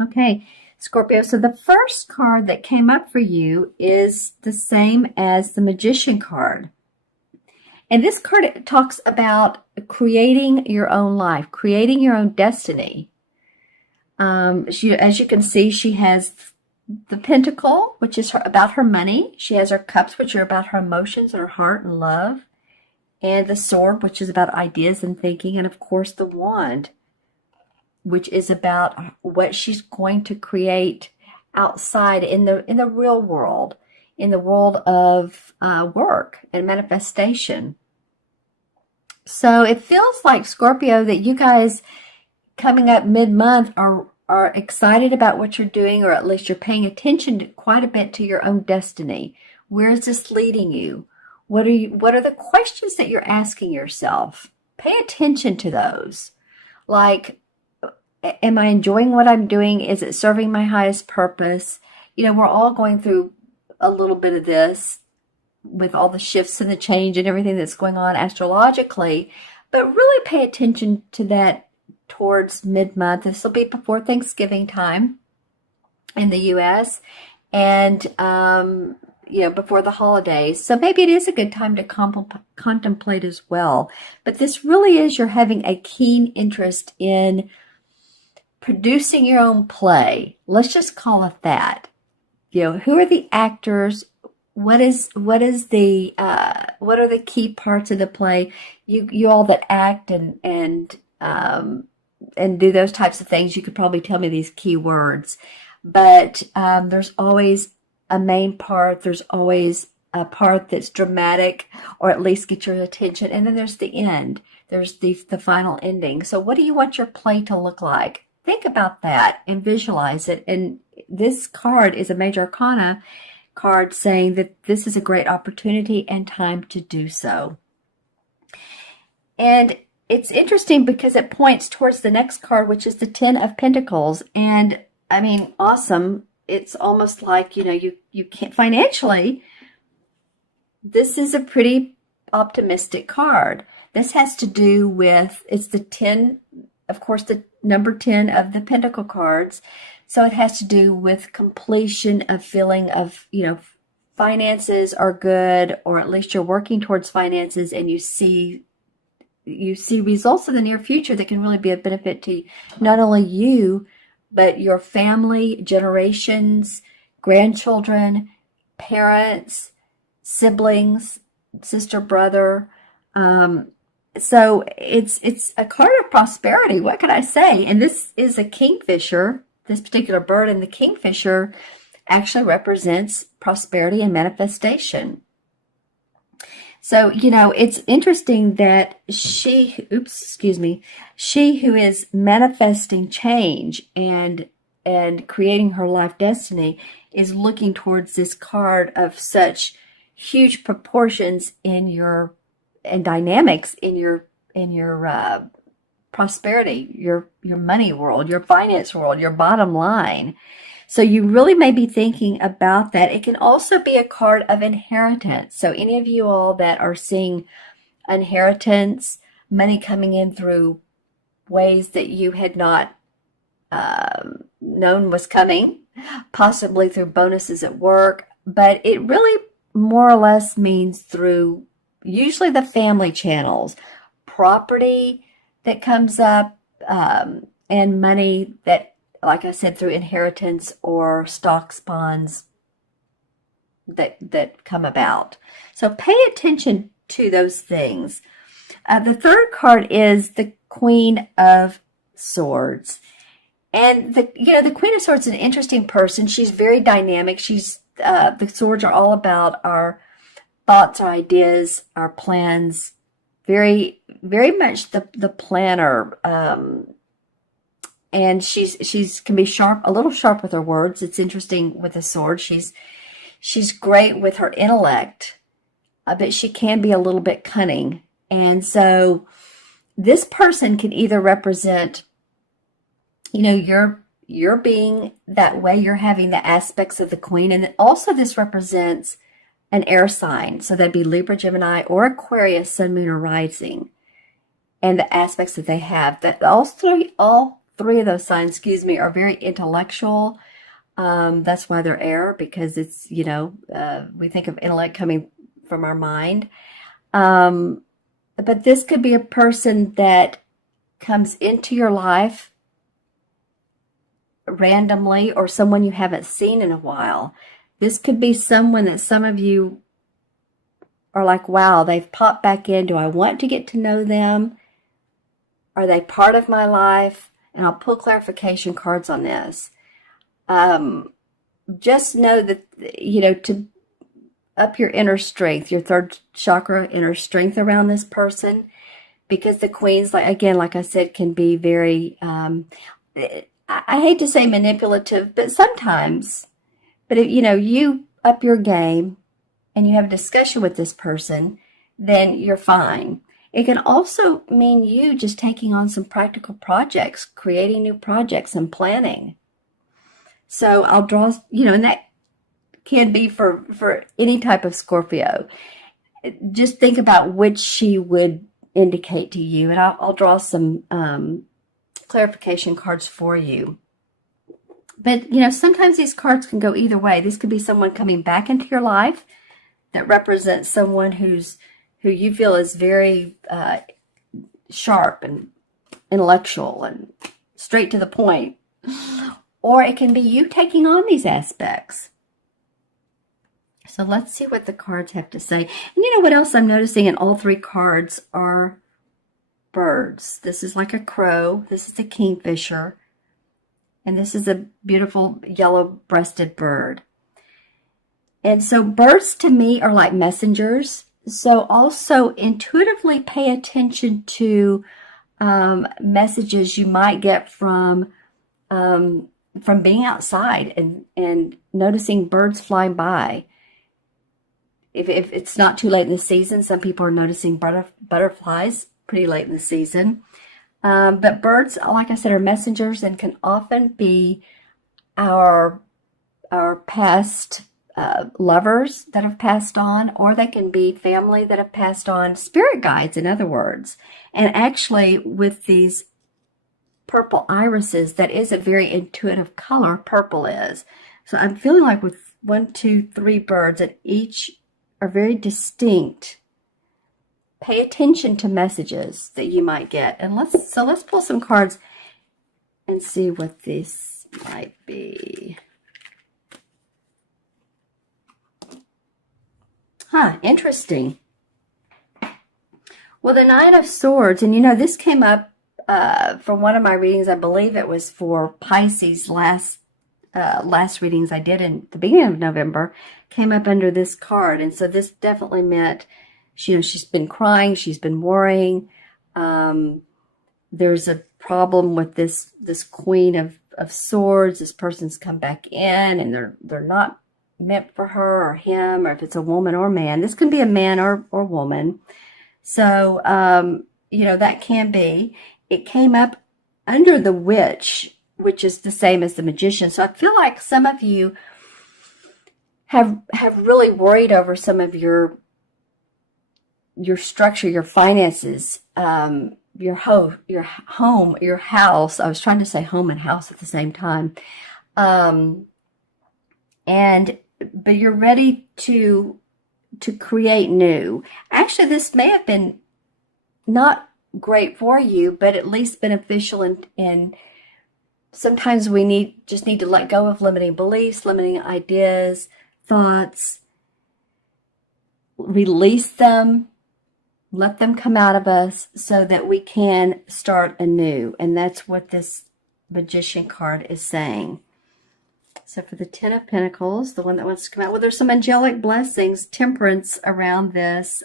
Okay, Scorpio. So the first card that came up for you is the same as the Magician card. And this card talks about creating your own life, creating your own destiny. As you can see, she has the Pentacle, which is about her money. She has her Cups, which are about her emotions, her heart, and love. And the Sword, which is about ideas and thinking. And of course, the Wand, which is about what she's going to create outside in the real world, in the world of work and manifestation. So it feels like, Scorpio, that you guys coming up mid-month are excited about what you're doing, or at least you're paying attention quite a bit to your own destiny. Where is this leading you? What are the questions that you're asking yourself? Pay attention to those. Like, am I enjoying what I'm doing? Is it serving my highest purpose? We're all going through a little bit of this with all the shifts and the change and everything that's going on astrologically, but really pay attention to that towards mid-month. This will be before Thanksgiving time in the U.S. and before the holidays. So maybe it is a good time to contemplate as well. But this really is, you're having a keen interest in producing your own play. Let's just call it that. Who are the actors? What are the key parts of the play? You all that act and do those types of things, you could probably tell me these key words. But there's always a main part. There's always a part that's dramatic, or at least get your attention. And then there's the end. There's the final ending. So what do you want your play to look like? Think about that and visualize it. And this card is a Major Arcana card saying that this is a great opportunity and time to do so. And it's interesting because it points towards the next card, which is the Ten of Pentacles. And I mean, awesome. It's almost like, you can't financially. This is a pretty optimistic card. This has to do with, it's the 10, of course, the number 10 of the Pentacle cards. So it has to do with completion, of feeling of, finances are good, or at least you're working towards finances, and you see results in the near future that can really be a benefit to not only you, but your family, generations, grandchildren, parents, siblings, sister, brother. So it's a card of prosperity. What can I say? And this is a kingfisher, this particular bird, and the kingfisher actually represents prosperity and manifestation. So, it's interesting that she who is manifesting change and creating her life destiny is looking towards this card of such huge proportions and dynamics in your prosperity, your money world, your finance world, your bottom line. So you really may be thinking about that. It can also be a card of inheritance. So any of you all that are seeing inheritance, money coming in through ways that you had not known was coming, possibly through bonuses at work, but it really more or less means through usually the family channels, property that comes up, and money that, like I said, through inheritance or stocks, bonds that come about. So pay attention to those things. The third card is the Queen of Swords. And the Queen of Swords is an interesting person. She's very dynamic. The swords are all about our thoughts, our ideas, our plans. Very, very much the planner. And she's can be a little sharp with her words. It's interesting with the sword. She's great with her intellect, but she can be a little bit cunning. And so this person can either represent, you're being that way. You're having the aspects of the Queen, and also this represents an air sign. So that'd be Libra, Gemini, or Aquarius, Sun, Moon, or Rising, and the aspects that they have. That all three of those signs, excuse me, are very intellectual. That's why they're air, because it's, we think of intellect coming from our mind. But this could be a person that comes into your life randomly, or someone you haven't seen in a while. This could be someone that some of you are like, wow, they've popped back in. Do I want to get to know them? Are they part of my life? And I'll pull clarification cards on this. Just know that, to up your inner strength, your third chakra, inner strength around this person, because the queens, like I said, can be very, I hate to say manipulative, but sometimes. But if you up your game and you have a discussion with this person, then you're fine. It can also mean you just taking on some practical projects, creating new projects and planning. So I'll draw, and that can be for any type of Scorpio. Just think about which she would indicate to you, and I'll draw some clarification cards for you. But, sometimes these cards can go either way. This could be someone coming back into your life that represents someone who you feel is very sharp and intellectual and straight to the point. Or it can be you taking on these aspects. So let's see what the cards have to say. And you know what else I'm noticing in all three cards are birds. This is like a crow. This is a kingfisher. And this is a beautiful yellow-breasted bird. And so birds to me are like messengers. So also intuitively pay attention to messages you might get from being outside and noticing birds flying by. If it's not too late in the season, some people are noticing butterflies pretty late in the season. But birds, like I said, are messengers and can often be our past lovers that have passed on, or they can be family that have passed on, spirit guides, in other words. And actually, with these purple irises, that is a very intuitive color, purple is. So I'm feeling like with 1, 2, 3 birds, that each are very distinct. Pay attention to messages that you might get. And let's pull some cards and see what this might be. Interesting. Well, the Nine of Swords, and this came up from one of my readings. I believe it was for Pisces last readings I did in the beginning of November, came up under this card. And so this definitely meant, she's been crying, she's been worrying. There's a problem with this Queen of Swords. This person's come back in, and they're not meant for her or him, or if it's a woman or man. This can be a man or woman. So, that can be. It came up under the Witch, which is the same as the Magician. So I feel like some of you have really worried over some of your structure, your finances, your home, your house. I was trying to say home and house at the same time. But you're ready to create new. Actually, this may have been not great for you, but at least beneficial in sometimes we just need to let go of limiting beliefs, limiting ideas, thoughts, release them, let them come out of us so that we can start anew. And that's what this Magician card is saying. So for the Ten of Pentacles, the one that wants to come out, well, there's some angelic blessings, temperance around this.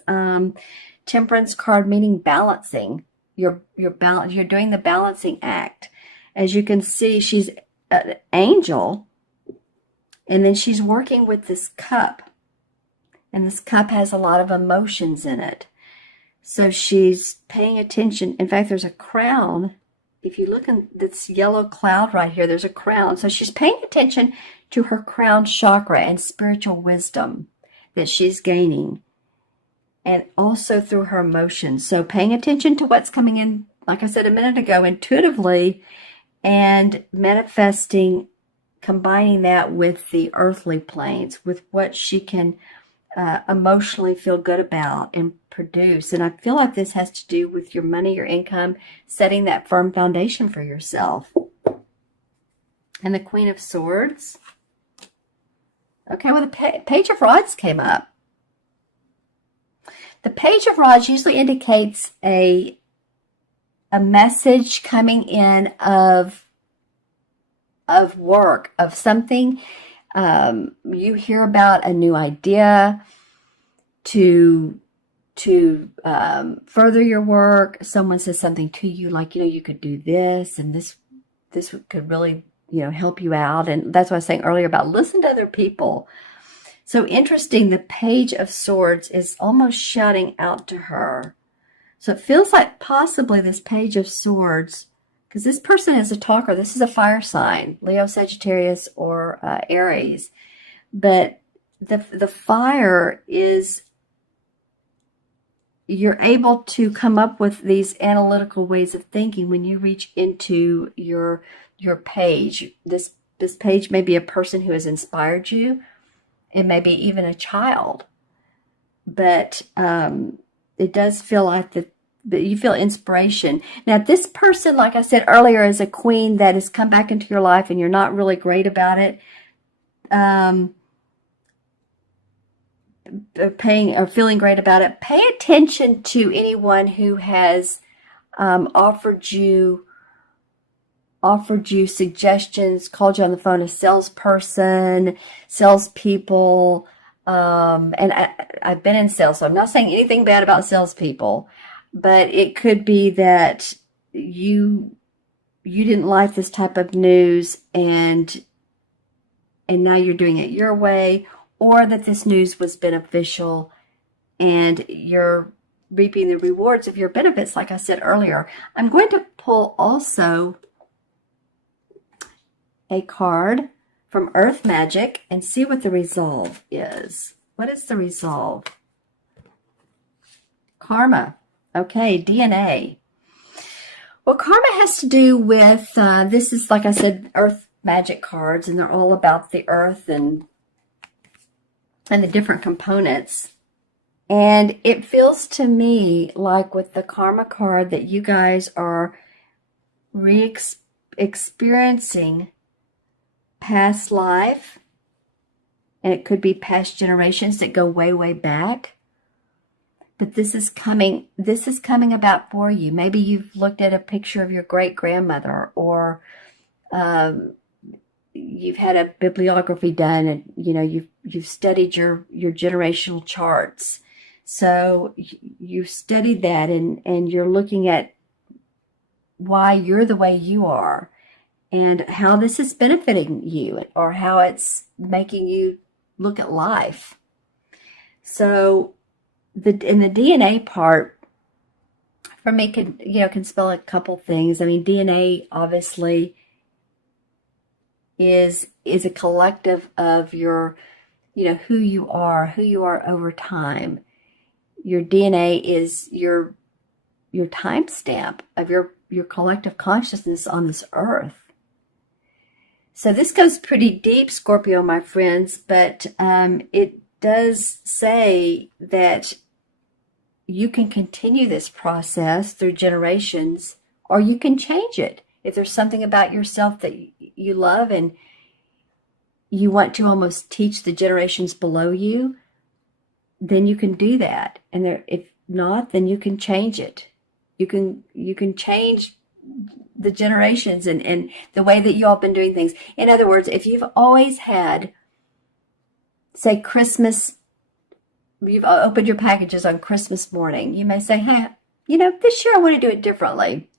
Temperance card meaning balancing. You're doing the balancing act. As you can see, she's an angel, and then she's working with this cup. And this cup has a lot of emotions in it. So she's paying attention. In fact, there's a crown. If you look in this yellow cloud right here, there's a crown. So she's paying attention to her crown chakra and spiritual wisdom that she's gaining. And also through her emotions. So paying attention to what's coming in, like I said a minute ago, intuitively, and manifesting, combining that with the earthly planes, with what she can emotionally feel good about and produce. And I feel like this has to do with your money, your income, setting that firm foundation for yourself. And the Queen of Swords. Okay, well, the Page of Rods came up. The Page of Rods usually indicates a message coming in of work, of something. You hear about a new idea to further your work. Someone says something to you like, you could do this, and this could really, help you out. And that's what I was saying earlier about listen to other people. So interesting, the Page of Swords is almost shouting out to her. So it feels like possibly this Page of Swords, because this person is a talker. This is a fire sign, Leo, Sagittarius, or Aries. But the fire is, you're able to come up with these analytical ways of thinking when you reach into your page. This page may be a person who has inspired you. It may be even a child. But it does feel like that you feel inspiration. Now, this person, like I said earlier, is a queen that has come back into your life and you're not really great about it. Feeling great about it. Pay attention to anyone who has offered you suggestions, called you on the phone, a salesperson, salespeople. And I've been in sales, so I'm not saying anything bad about salespeople, but it could be that you didn't like this type of news, and now you're doing it your way, or that this news was beneficial and you're reaping the rewards of your benefits, like I said earlier. I'm going to pull also a card from Earth Magic and see what the resolve is. What is the resolve? Karma. Okay, DNA. Well, karma has to do with, this is, like I said, Earth Magic cards, and they're all about the earth and the different components. And it feels to me like with the karma card that you guys are experiencing past life, and it could be past generations that go way, way back. But this is coming about for you. Maybe you've looked at a picture of your great-grandmother, or you've had a bibliography done, and you've studied your generational charts. So you've studied that, and you're looking at why you're the way you are, and how this is benefiting you, or how it's making you look at life. So in the DNA part, for me, can spell a couple things. I mean, DNA obviously is a collective of your, who you are over time. Your DNA is your timestamp of your collective consciousness on this earth. So this goes pretty deep, Scorpio, my friends, but it does say that you can continue this process through generations, or you can change it. If there's something about yourself that you love and you want to almost teach the generations below you, then you can do that. And if not, then you can change it. You can change the generations and the way that you all been doing things. In other words, if you've always had, say, Christmas, you've opened your packages on Christmas morning, you may say, hey, this year I want to do it differently.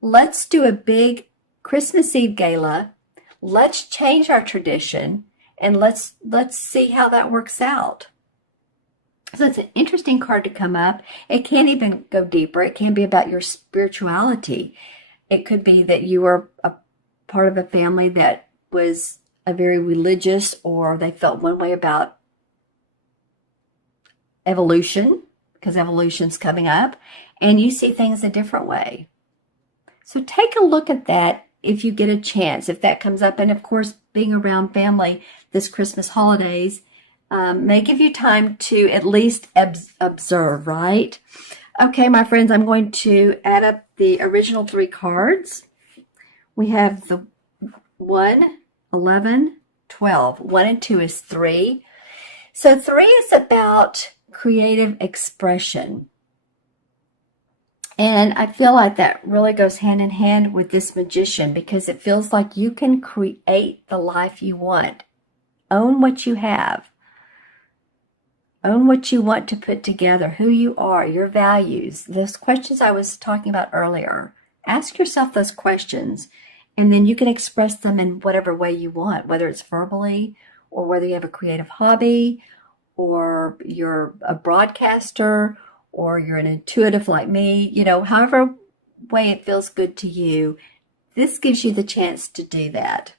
Let's do a big Christmas Eve gala. Let's change our tradition, and let's see how that works out. So it's an interesting card to come up. It can even go deeper. It can be about your spirituality. It could be that you were a part of a family that was a very religious, or they felt one way about evolution, because evolution's coming up, and you see things a different way. So take a look at that if you get a chance, if that comes up. And of course, being around family this Christmas holidays may give you time to at least observe, right? Okay, my friends, I'm going to add up the original 3 cards. We have the 1, 11, 12. 1 and 2 is 3. So 3 is about creative expression. And I feel like that really goes hand in hand with this Magician, because it feels like you can create the life you want. Own what you have. Own what you want to put together, who you are, your values, those questions I was talking about earlier. Ask yourself those questions, and then you can express them in whatever way you want, whether it's verbally or whether you have a creative hobby or you're a broadcaster or you're an intuitive like me, however way it feels good to you. This gives you the chance to do that.